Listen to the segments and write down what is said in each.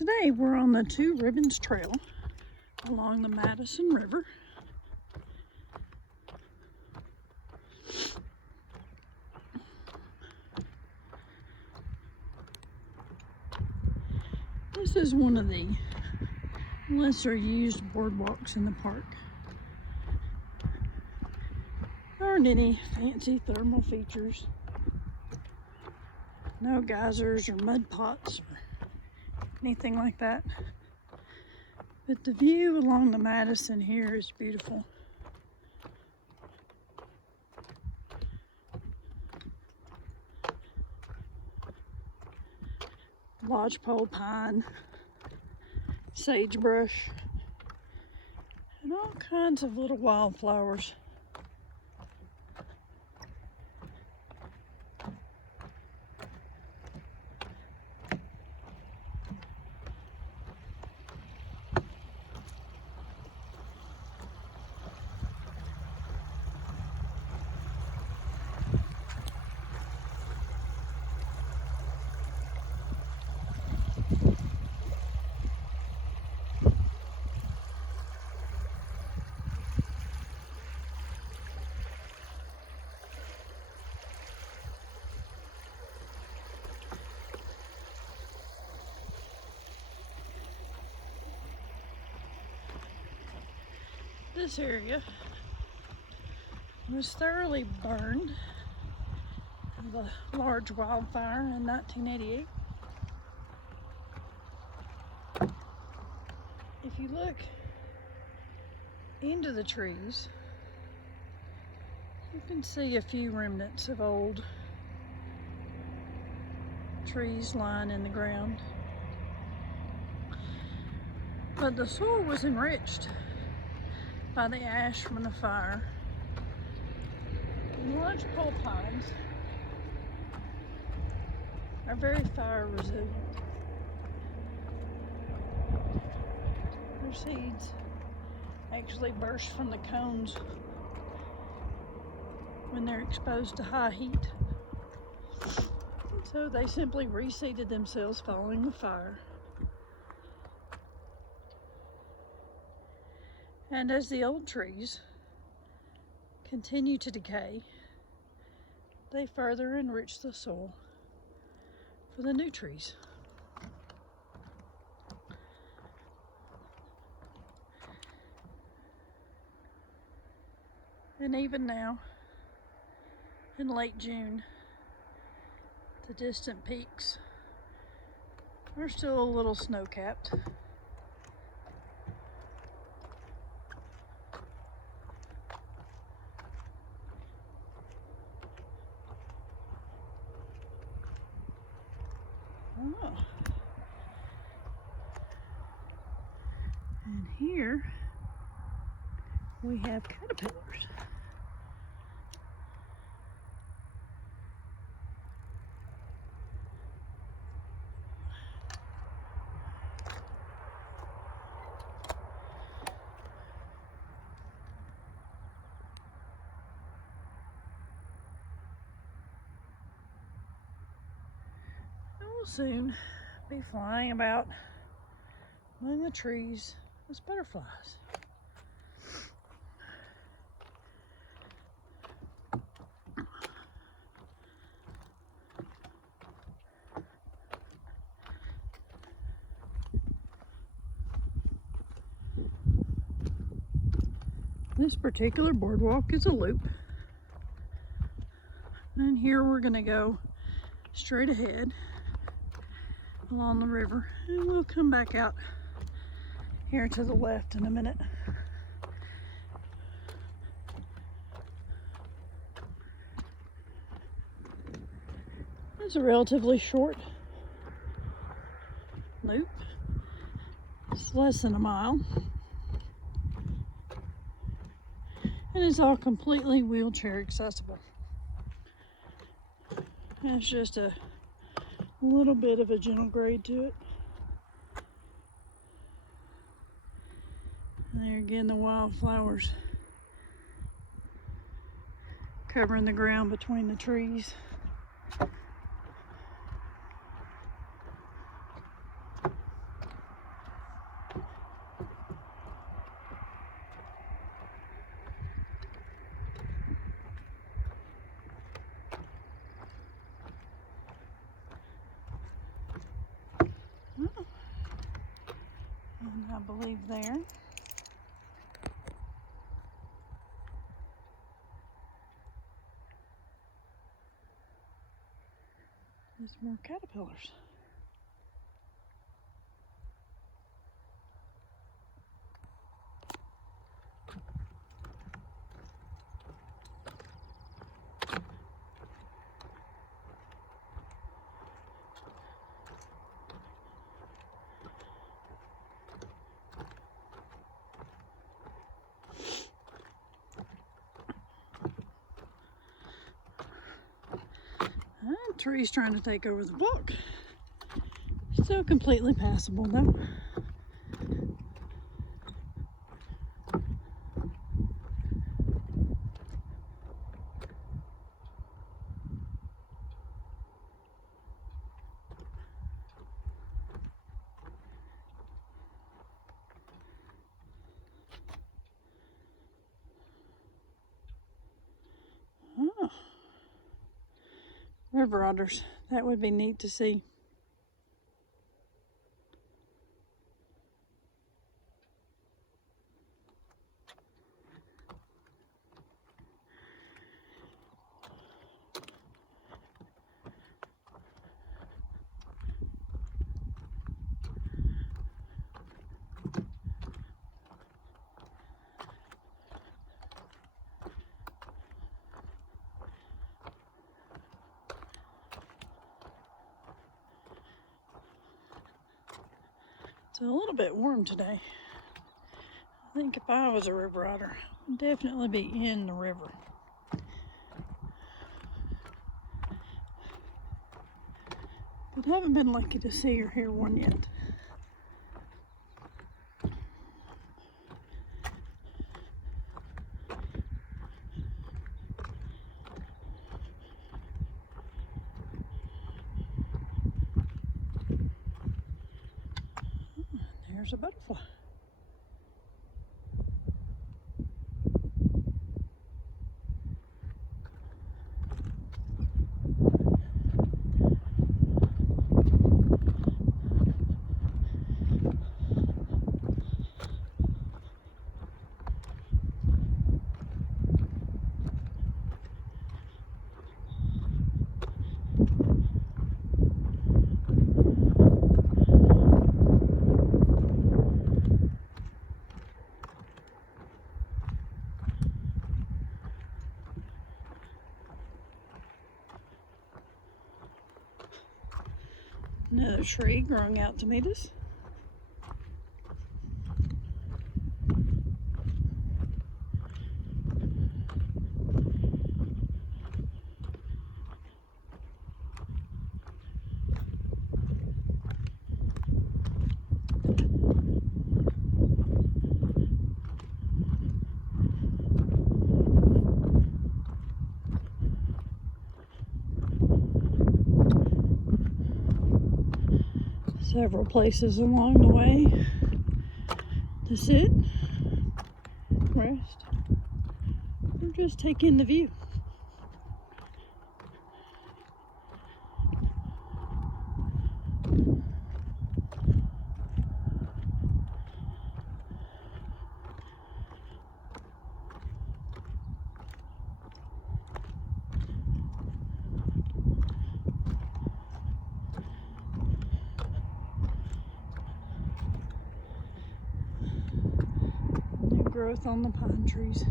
Today we're on the Two Ribbons Trail along the Madison River. This is one of the lesser used boardwalks in the park. There aren't any fancy thermal features. No geysers or mud pots or anything like that. But the view along the Madison here is beautiful. Lodgepole pine, sagebrush, and all kinds of little wildflowers. This area was thoroughly burned in the large wildfire in 1988. If you look into the trees, you can see a few remnants of old trees lying in the ground. But the soil was enriched by the ash from the fire. And lodgepole pines are very fire resilient. Their seeds actually burst from the cones when they're exposed to high heat. So they simply reseeded themselves following the fire. And as the old trees continue to decay, they further enrich the soil for the new trees. And even now, in late June, the distant peaks are still a little snow-capped. Oh. And here we have caterpillars. We'll soon be flying about among the trees as butterflies. This particular boardwalk is a loop, and here we're going to go straight ahead along the river, and we'll come back out here to the left in a minute. It's a relatively short loop. It's less than a mile, and it's all completely wheelchair accessible. And it's just a little bit of a gentle grade to it. And there again, the wildflowers covering the ground between the trees. believe, there. There's more caterpillars. Trees trying to take over the block. Still completely passable though. Oh. River otters. That would be neat to see. It's a little bit warm today. I think if I was a river otter, I'd definitely be in the river. But I haven't been lucky to see or hear one yet. There's a butterfly. Another tree growing out to meet us. Several places along the way to sit, rest, or just take in the view. Growth on the pine trees.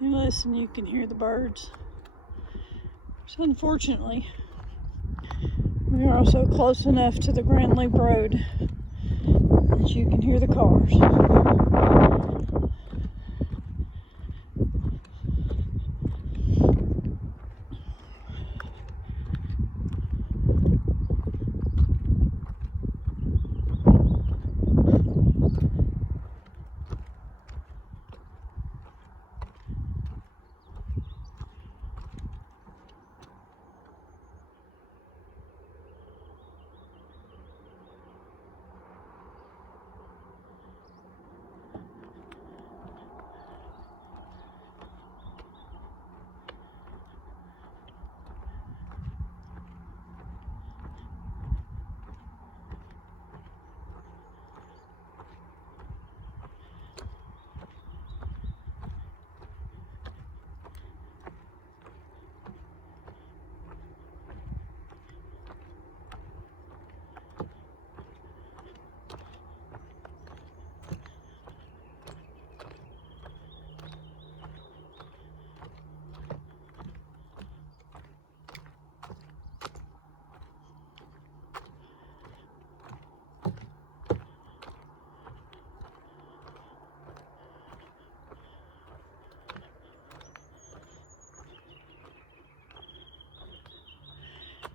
If you listen, you can hear the birds. So unfortunately, We're also close enough to the Grand Loop Road that you can hear the cars.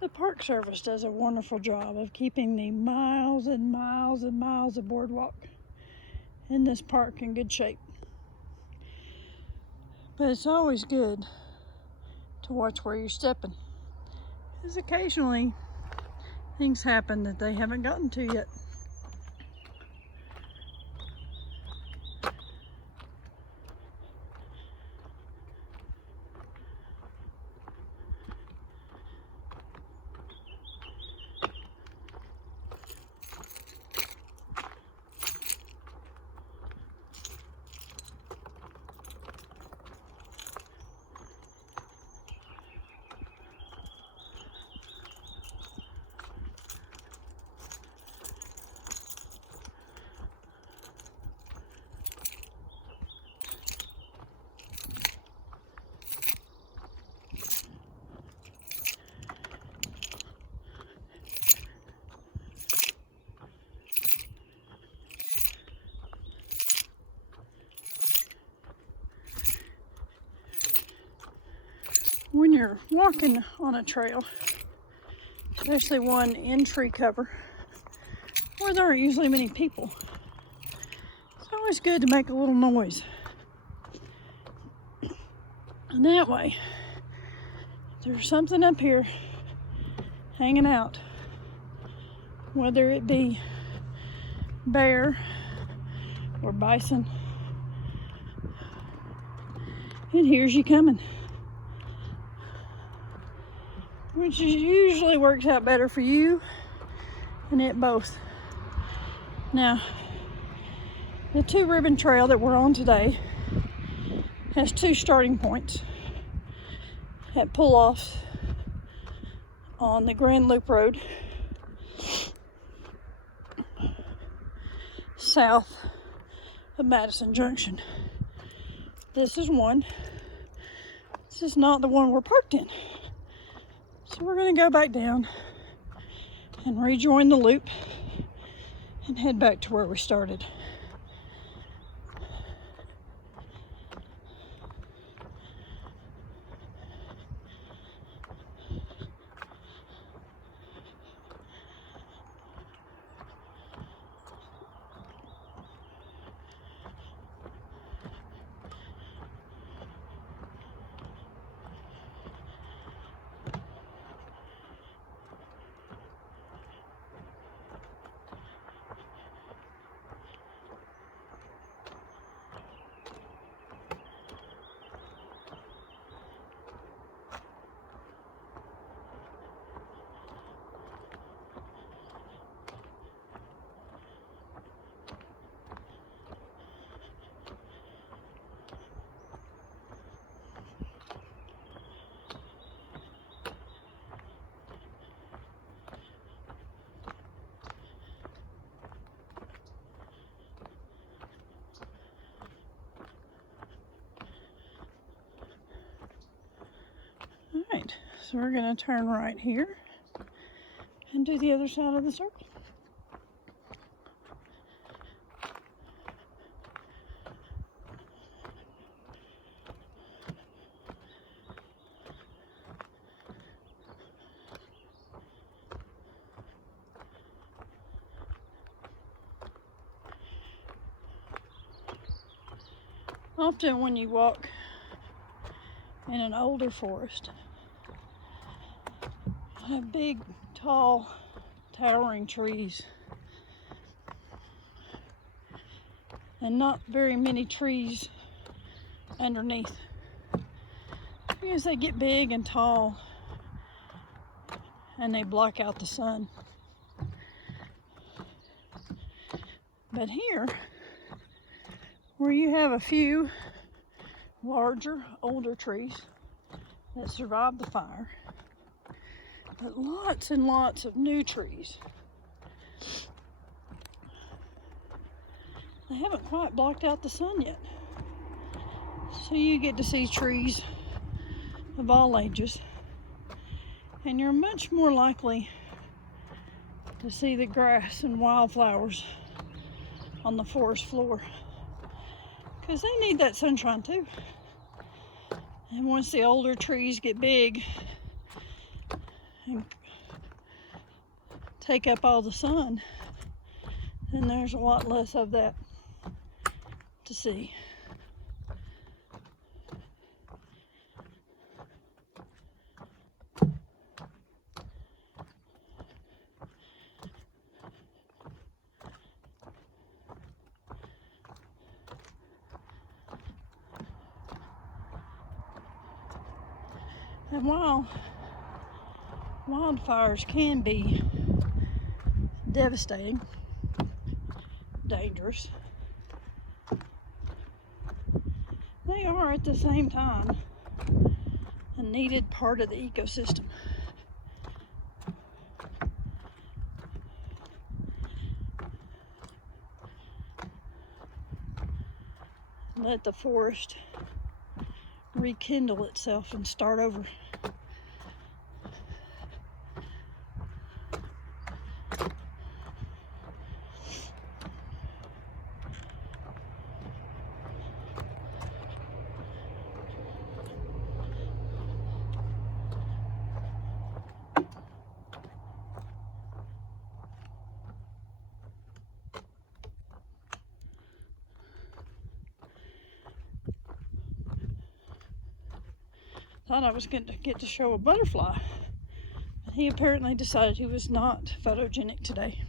The Park Service does a wonderful job of keeping the miles and miles and miles of boardwalk in this park in good shape. But it's always good to watch where you're stepping, because occasionally things happen that they haven't gotten to yet. When you're walking on a trail, especially one in tree cover where there aren't usually many people, it's always good to make a little noise. And that way, there's something up here hanging out, whether it be bear or bison, it hears you coming, which usually works out better for you and it both. Now, the 2-ribbon trail that we're on today has 2 starting points at pull-offs on the Grand Loop Road south of Madison Junction. This is one. This is not the one we're parked in. So we're going to go back down and rejoin the loop and head back to where we started. Alright, so we're going to turn right here and do the other side of the circle. Often when you walk in an older forest, you have big, tall, towering trees, and not very many trees underneath, because they get big and tall and they block out the sun. But here, where you have a few larger, older trees that survived the fire, but lots and lots of new trees, they haven't quite blocked out the sun yet. So you get to see trees of all ages, and you're much more likely to see the grass and wildflowers on the forest floor, because they need that sunshine too. And once the older trees get big and take up all the sun, then there's a lot less of that to see. And while wildfires can be devastating, dangerous, they are at the same time a needed part of the ecosystem. Let the forest rekindle itself and start over. Thought I was going to get to show a butterfly, but he apparently decided he was not photogenic today.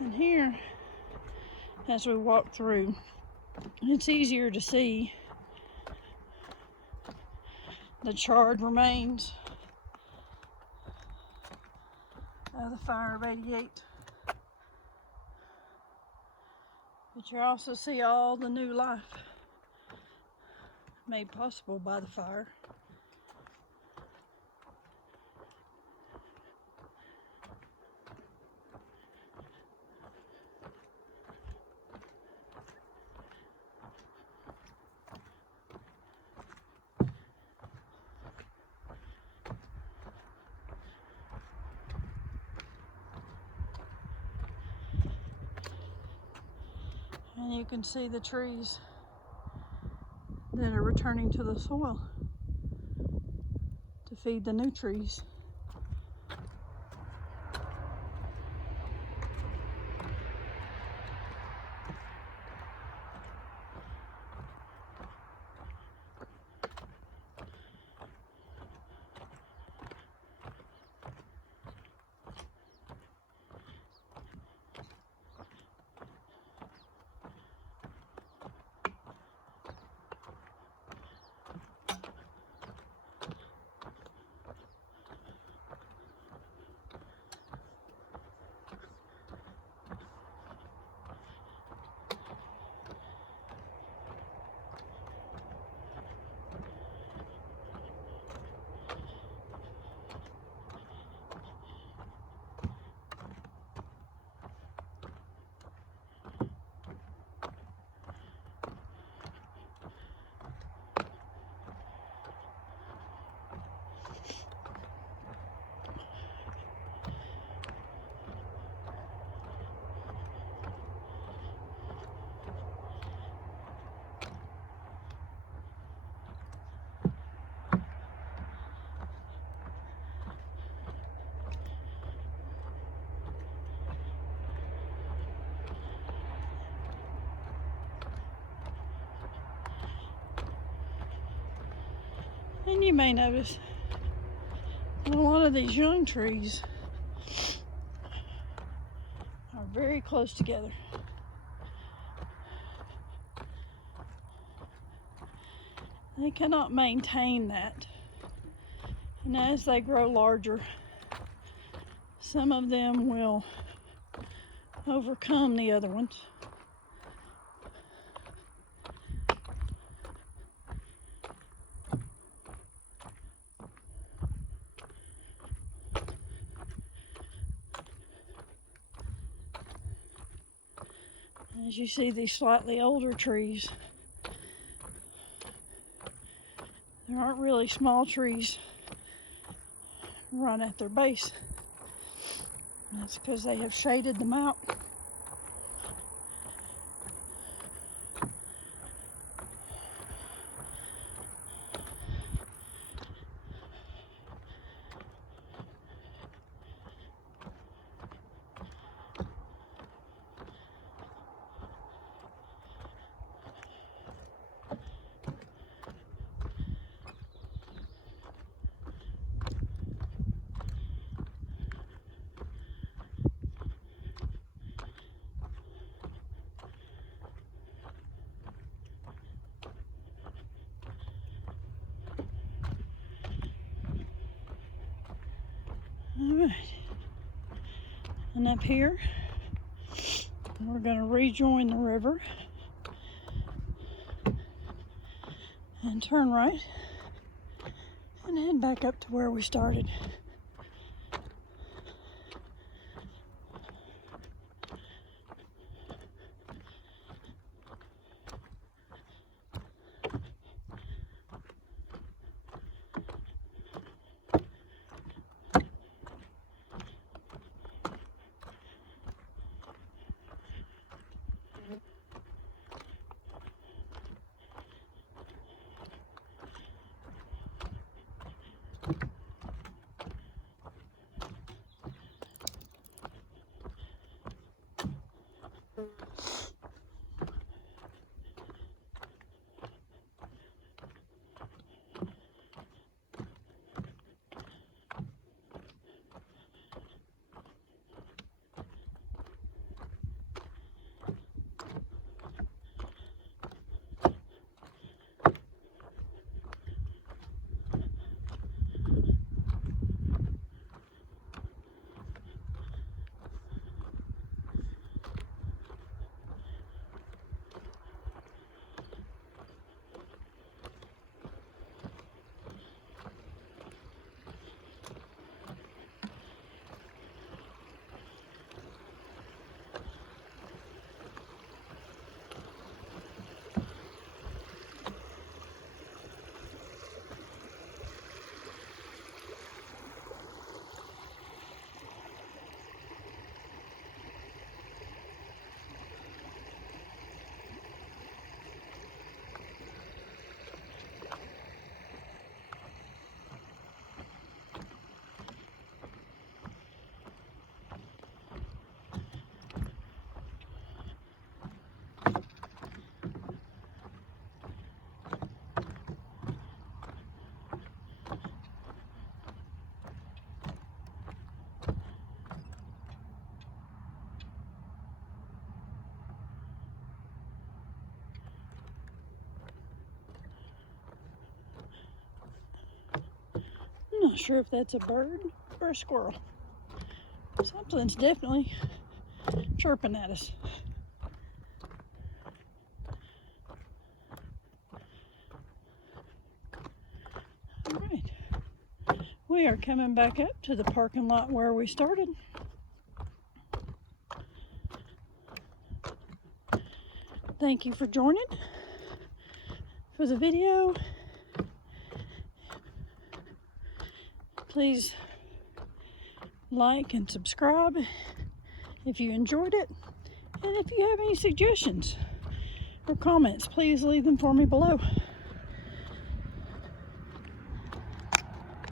And here, as we walk through, it's easier to see the charred remains of the fire of '88. But you also see all the new life made possible by the fire. And you can see the trees that are returning to the soil to feed the new trees. And you may notice that a lot of these young trees are very close together. They cannot maintain that. And as they grow larger, some of them will overcome the other ones. As you see these slightly older trees, there aren't really small trees right at their base. That's because they have shaded them out. All right, and up here, we're going to rejoin the river and turn right and head back up to where we started. I'm not sure if that's a bird or a squirrel. Something's definitely chirping at us. All right, we are coming back up to the parking lot where we started. Thank you for joining for the video. Please like and subscribe if you enjoyed it. And if you have any suggestions or comments, please leave them for me below.